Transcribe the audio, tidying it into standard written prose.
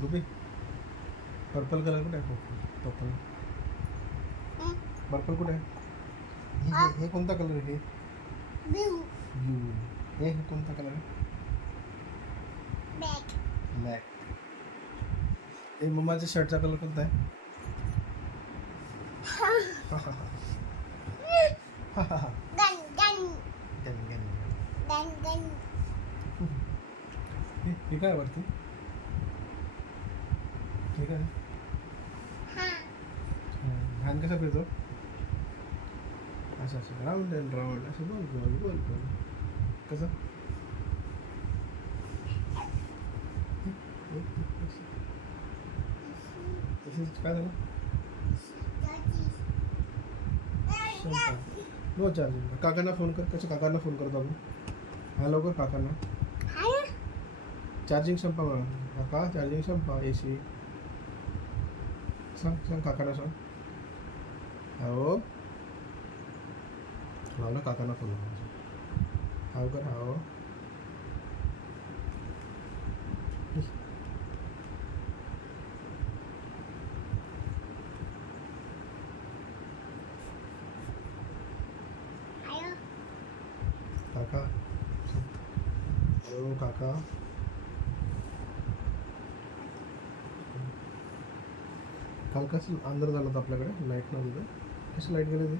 गुबी purple colour कुठे आहे? Purple purple कुठे आहे? हे कोणता कलर आहे? Blue blue. हे कोणता कलर आहे? Black black. हे मम्माच्या शर्टचा कलर कोणता आहे? Gun gun gun gun. Gun gun हे काय वरती? हे काय? हा हॅन कसा फिरतो? असं असं राऊंड अँड राऊंड असं गोल गोल गोल गोल. कसं? तसंच काय झालं? No charging. काकांना फोन कर. कसं काकांना फोन करतो आपण? हॅलो कर काकांना. चार्जिंग संपा म्हणा. काका चार्जिंग संपा. AC सांग सांग काकांना सांग. हो लाव ना काकांना फोन लाव. हाव कर हाव. काका हॅलो काका. काल कसं अंधार झाला होता आपल्याकडे, लाईट नव्हती तर कसं लाईट गेली ती?